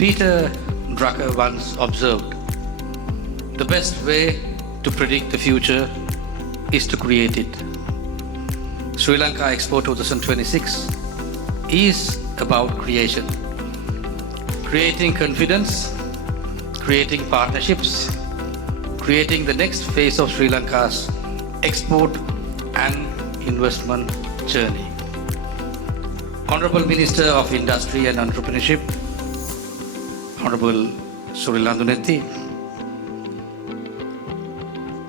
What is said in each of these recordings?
Peter Drucker once observed, the best way to predict the future is to create it. Sri Lanka Expo 2026 is about creation. Creating confidence, creating partnerships, creating the next phase of Sri Lanka's export and investment journey. Honorable Minister of Industry and Entrepreneurship, Honorable Surilandunetti,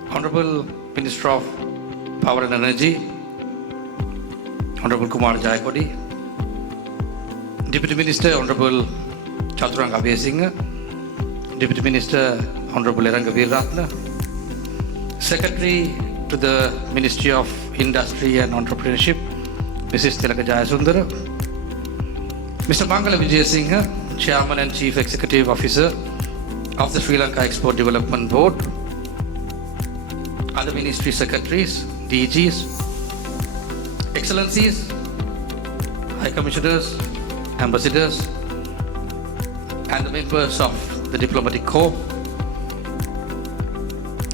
Honorable Minister of Power and Energy, Honorable Kumar Jayakodi, Deputy Minister Honorable Chaturanga Abeyasinghe, Deputy Minister Honorable Eranga Veeraratne, Secretary to the Ministry of Industry and Entrepreneurship, Mrs. Tilaka Jayasundara, Mr. Mangala Vijayasinghe, Chairman and Chief Executive Officer of the Sri Lanka Expo Development Board, other Ministry Secretaries, DGs, Excellencies, High Commissioners, Ambassadors, and the members of the Diplomatic Corps,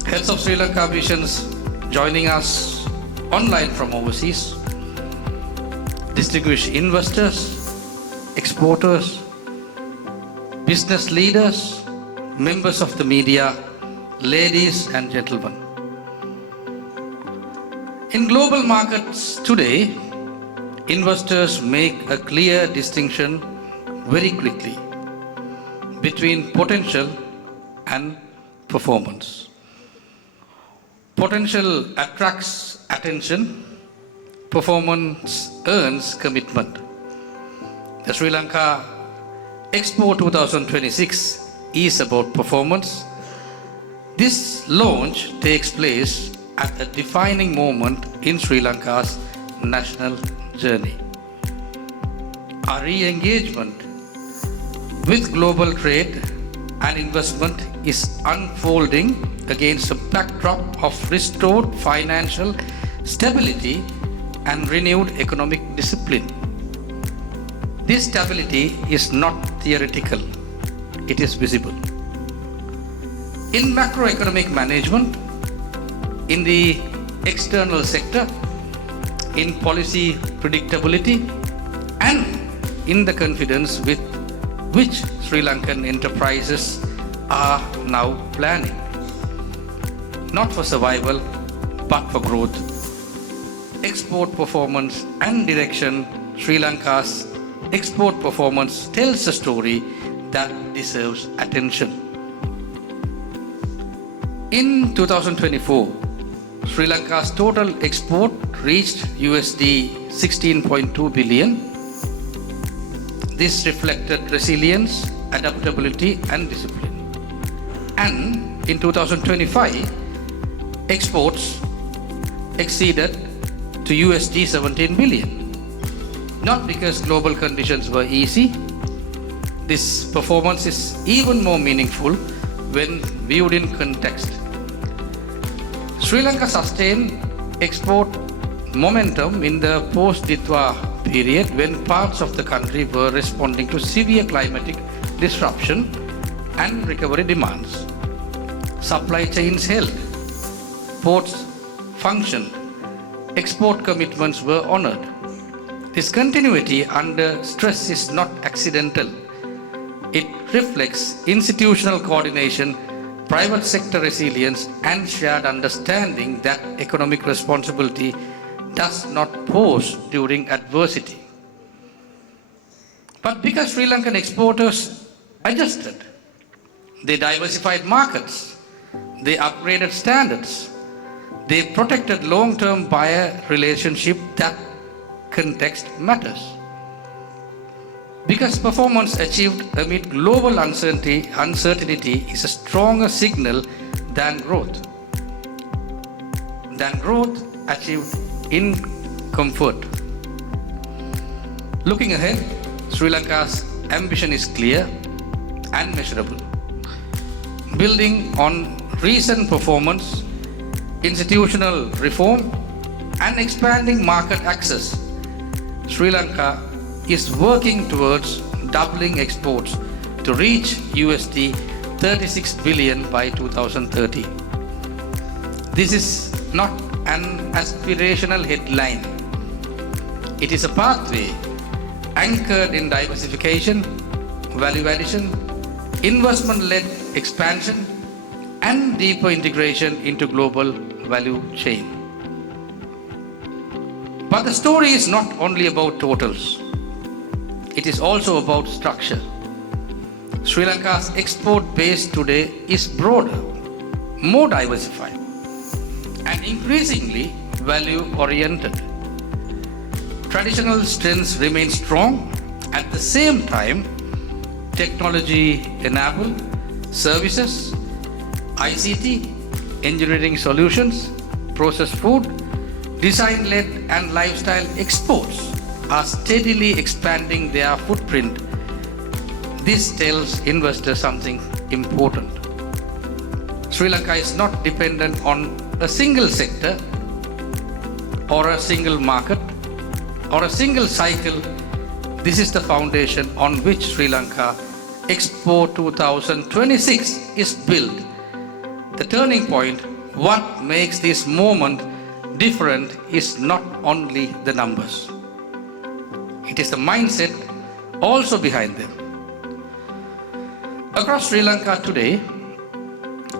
Heads of Sri Lanka missions joining us online from overseas, distinguished investors, exporters, business leaders, members of the media, ladies and gentlemen. In global markets today, investors make a clear distinction very quickly between potential and performance. Potential attracts attention, performance earns commitment. The Sri Lanka Expo 2026 is about performance. This launch takes place at a defining moment in Sri Lanka's national journey. Our re-engagement with global trade and investment is unfolding against a backdrop of restored financial stability and renewed economic discipline. This stability is not theoretical, it is visible. In macroeconomic management, in the external sector, in policy predictability, and in the confidence with which Sri Lankan enterprises are now planning. Not for survival, but for growth. Export performance and direction, Sri Lanka's export performance tells a story that deserves attention. In 2024, Sri Lanka's total export reached USD 16.2 billion. This reflected resilience, adaptability, and discipline. And in 2025, exports exceeded to USD 17 billion. Not because global conditions were easy. This performance is even more meaningful when viewed in context. Sri Lanka sustained export momentum in the post-Ditwa period when parts of the country were responding to severe climatic disruption and recovery demands. Supply chains held, ports functioned, export commitments were honored. This continuity under stress is not accidental. It reflects institutional coordination, private sector resilience, and shared understanding that economic responsibility does not pause during adversity. But because Sri Lankan exporters adjusted, they diversified markets, they upgraded standards, they protected long-term buyer relationship, that context matters. Because performance achieved amid global uncertainty is a stronger signal than growth. Growth achieved in comfort. Looking ahead, Sri Lanka's ambition is clear and measurable. Building on recent performance, institutional reform, and expanding market access, Sri Lanka is working towards doubling exports to reach USD 36 billion by 2030. This is not an aspirational headline. It is a pathway anchored in diversification, value addition, investment-led expansion, and deeper integration into global value chain. But the story is not only about totals. It is also about structure. Sri Lanka's export base today is broader, more diversified, and increasingly value-oriented. Traditional strengths remain strong. At the same time, technology-enabled services, ICT, engineering solutions, processed food, design-led and lifestyle exports are steadily expanding their footprint. This tells investors something important. Sri Lanka is not dependent on a single sector or a single market or a single cycle. This is the foundation on which Sri Lanka Expo 2026 is built. The turning point, what makes this moment different, is not only the numbers. It is the mindset also behind them. Across Sri Lanka today,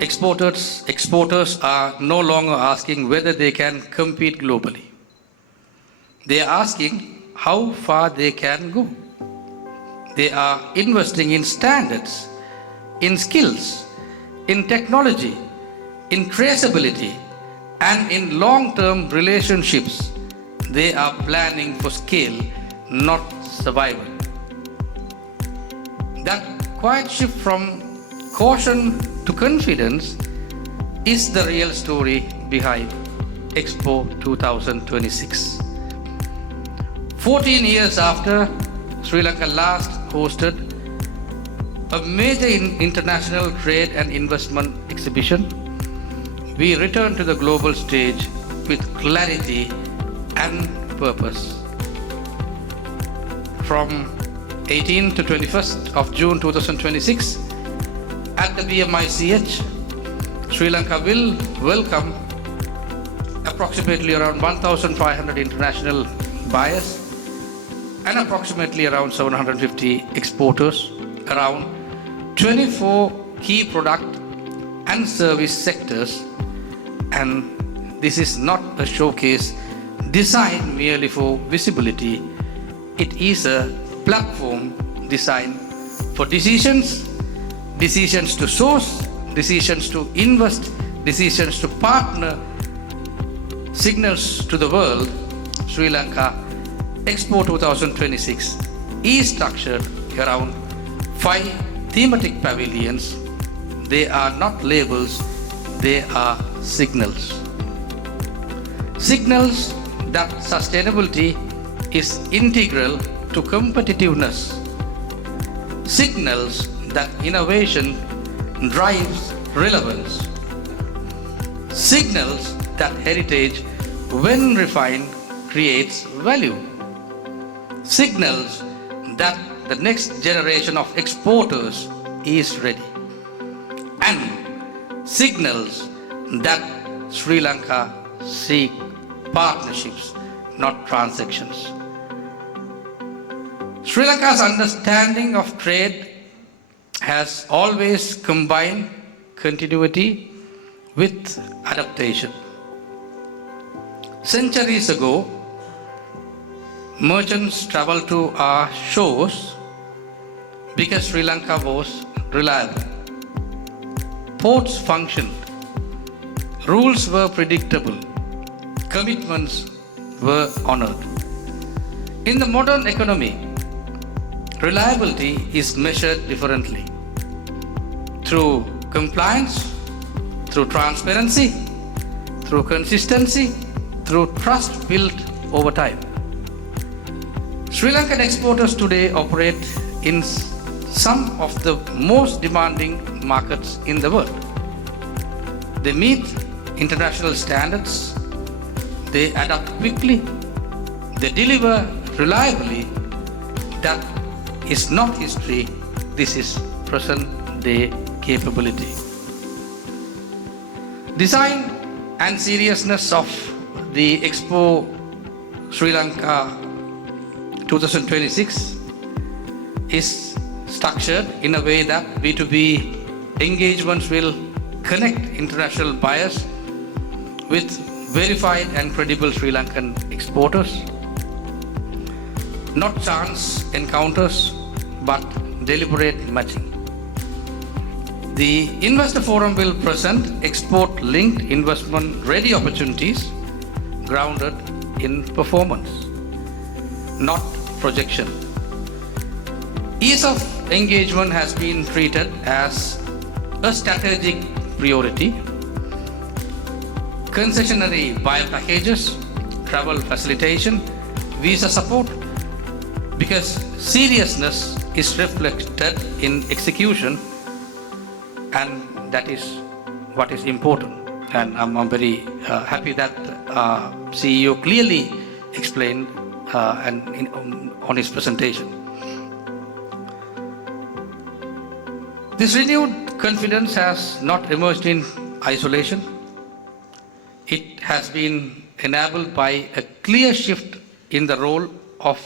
exporters are no longer asking whether they can compete globally. They are asking how far they can go. They are investing in standards, in skills, in technology, in traceability, and in long-term relationships. They are planning for scale, not survival. That quiet shift from caution to confidence is the real story behind Expo 2026. 14 years after Sri Lanka last hosted a major international trade and investment exhibition, we return to the global stage with clarity and purpose. From 18 to 21st of June 2026, at the BMICH, Sri Lanka will welcome approximately around 1,500 international buyers and approximately around 750 exporters, around 24 key product and service sectors. And this is not a showcase designed merely for visibility. It is a platform designed for decisions to source, decisions to invest, decisions to partner, signals to the world. Sri Lanka Expo 2026 is structured around 5 thematic pavilions. They are not labels, they are signals. Signals that sustainability is integral to competitiveness. Signals that innovation drives relevance. Signals that heritage, when refined, creates value. Signals that the next generation of exporters is ready. And signals that Sri Lanka seek partnerships, not transactions. Sri Lanka's understanding of trade has always combined continuity with adaptation. Centuries ago, merchants traveled to our shores because Sri Lanka was reliable. Ports functioned. Rules were predictable. Commitments were honored. In the modern economy, reliability is measured differently. Through compliance, through transparency, through consistency, through trust built over time. Sri Lankan exporters today operate in some of the most demanding markets in the world. They meet international standards, they adapt quickly, they deliver reliably. That is not history, this is present day capability. Design and seriousness of the Expo Sri Lanka 2026 is structured in a way that B2B engagements will connect international buyers with verified and credible Sri Lankan exporters. Not chance encounters, but deliberate matching. The Investor Forum will present export-linked investment-ready opportunities grounded in performance, not projection. Ease of engagement has been treated as a strategic priority. Concessionary buyer packages, travel facilitation, visa support, because seriousness is reflected in execution, and that is what is important. And I'm very happy that CEO clearly explained on his presentation. This renewed confidence has not emerged in isolation. It has been enabled by a clear shift in the role of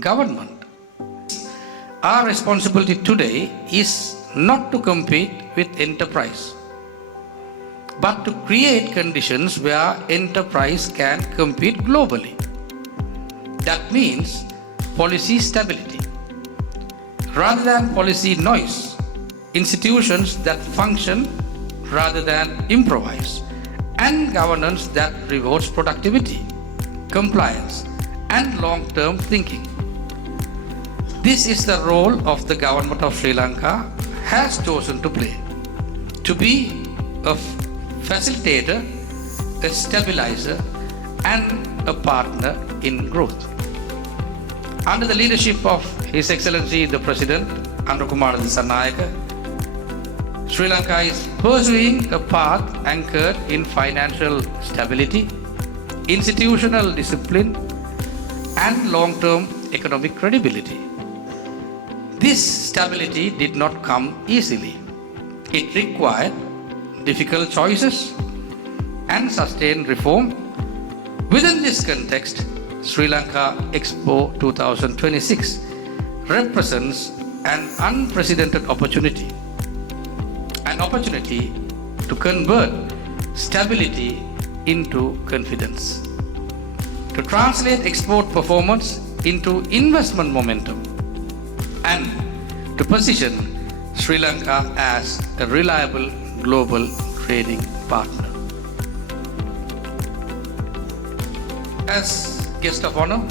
government. Our responsibility today is not to compete with enterprise, but to create conditions where enterprise can compete globally. That means policy stability. Rather than policy noise, institutions that function rather than improvise, and governance that rewards productivity, compliance, and long-term thinking. This is the role of the government of Sri Lanka has chosen to play, to be a facilitator, a stabilizer, and a partner in growth. Under the leadership of His Excellency the President, Andrakumara Dissanayake, Sri Lanka is pursuing a path anchored in financial stability, institutional discipline, and long-term economic credibility. This stability did not come easily. It required difficult choices and sustained reform. Within this context, Sri Lanka Expo 2026 represents an unprecedented opportunity. An opportunity to convert stability into confidence, to translate export performance into investment momentum, and to position Sri Lanka as a reliable global trading partner. As guest of honor,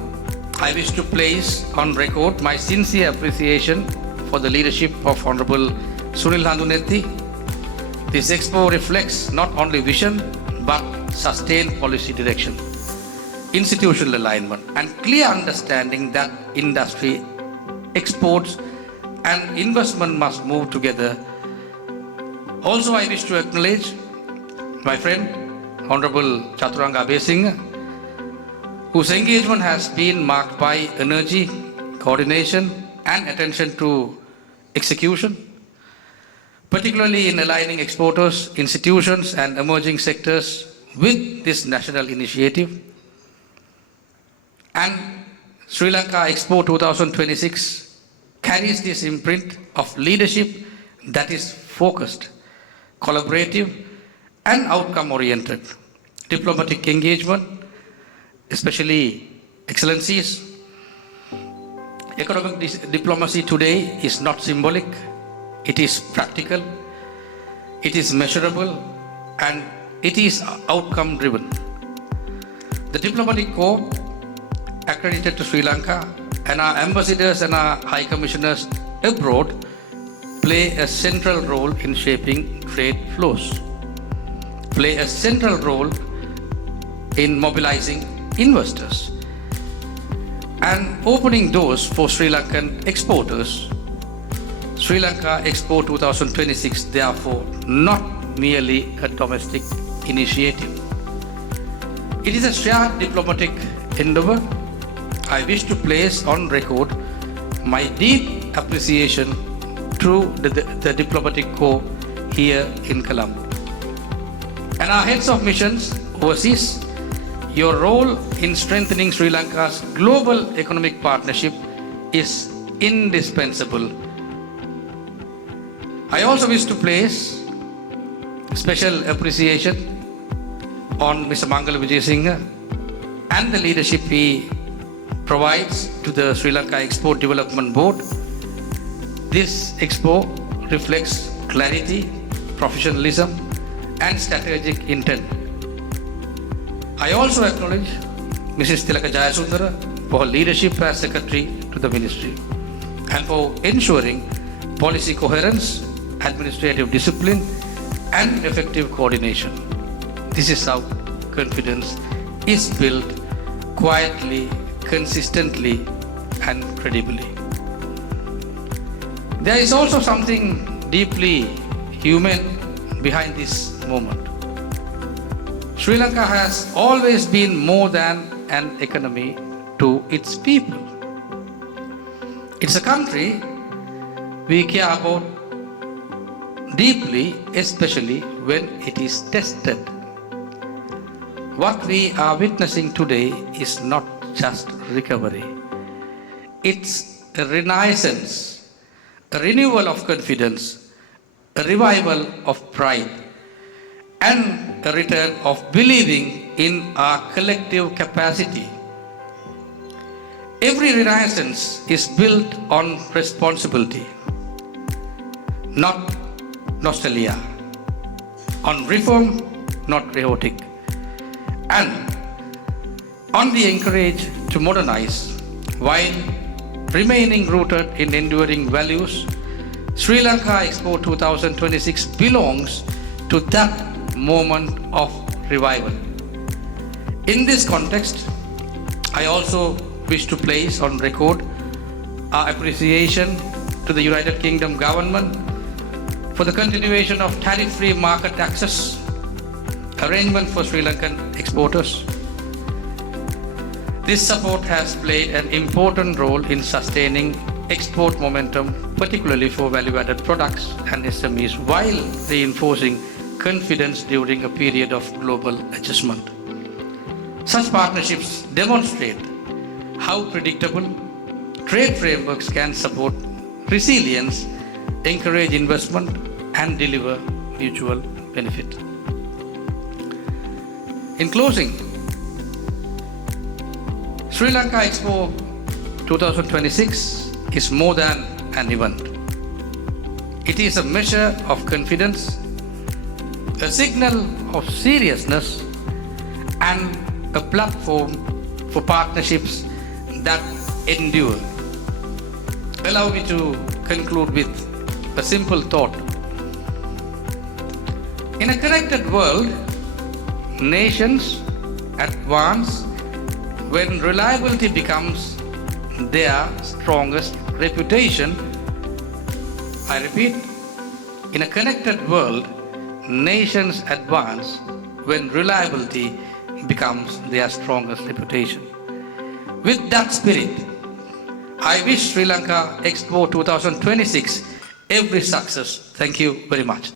I wish to place on record my sincere appreciation for the leadership of Honorable Sunil Handunethi. This expo reflects not only vision but sustained policy direction, institutional alignment, and clear understanding that industry, exports, and investment must move together. Also, I wish to acknowledge my friend, Honorable Chaturanga Abesinghe, whose engagement has been marked by energy, coordination, and attention to execution, particularly in aligning exporters, institutions, and emerging sectors with this national initiative. And Sri Lanka Expo 2026 carries this imprint of leadership that is focused, collaborative, and outcome-oriented. Diplomatic engagement, especially excellencies. Economic diplomacy today is not symbolic. It is practical, it is measurable, and it is outcome driven. The diplomatic corps accredited to Sri Lanka and our ambassadors and our high commissioners abroad play a central role in shaping trade flows, play a central role in mobilizing investors and opening doors for Sri Lankan exporters. Sri Lanka Expo 2026, therefore, not merely a domestic initiative. It is a shared diplomatic endeavor. I wish to place on record my deep appreciation through the diplomatic corps here in Colombo. And our heads of missions overseas, your role in strengthening Sri Lanka's global economic partnership is indispensable. I also wish to place special appreciation on Mr. Mangala Vijayasinghe and the leadership he provides to the Sri Lanka Expo Development Board. This expo reflects clarity, professionalism, and strategic intent. I also acknowledge Mrs. Tilaka Jayasundara for her leadership as Secretary to the Ministry and for ensuring policy coherence, administrative discipline, and effective coordination. This is how confidence is built quietly, consistently, and credibly. There is also something deeply human behind this moment. Sri Lanka has always been more than an economy to its people. It's a country we care about deeply, especially when it is tested. What we are witnessing today is not just recovery. It's a renaissance, a renewal of confidence, a revival of pride, and a return of believing in our collective capacity. Every renaissance is built on responsibility, not nostalgia, on reform, not rhetoric, and on the encourage to modernize while remaining rooted in enduring values. Sri Lanka Expo 2026 belongs to that moment of revival. In this context, I also wish to place on record our appreciation to the United Kingdom government for the continuation of tariff-free market access arrangement for Sri Lankan exporters. This support has played an important role in sustaining export momentum, particularly for value-added products and SMEs, while reinforcing confidence during a period of global adjustment. Such partnerships demonstrate how predictable trade frameworks can support resilience, encourage investment, and deliver mutual benefit. In closing, Sri Lanka Expo 2026 is more than an event. It is a measure of confidence, a signal of seriousness, and a platform for partnerships that endure. Allow me to conclude with a simple thought. In a connected world, nations advance when reliability becomes their strongest reputation. I repeat, in a connected world, nations advance when reliability becomes their strongest reputation. With that spirit, I wish Sri Lanka Expo 2026 every success. Thank you very much.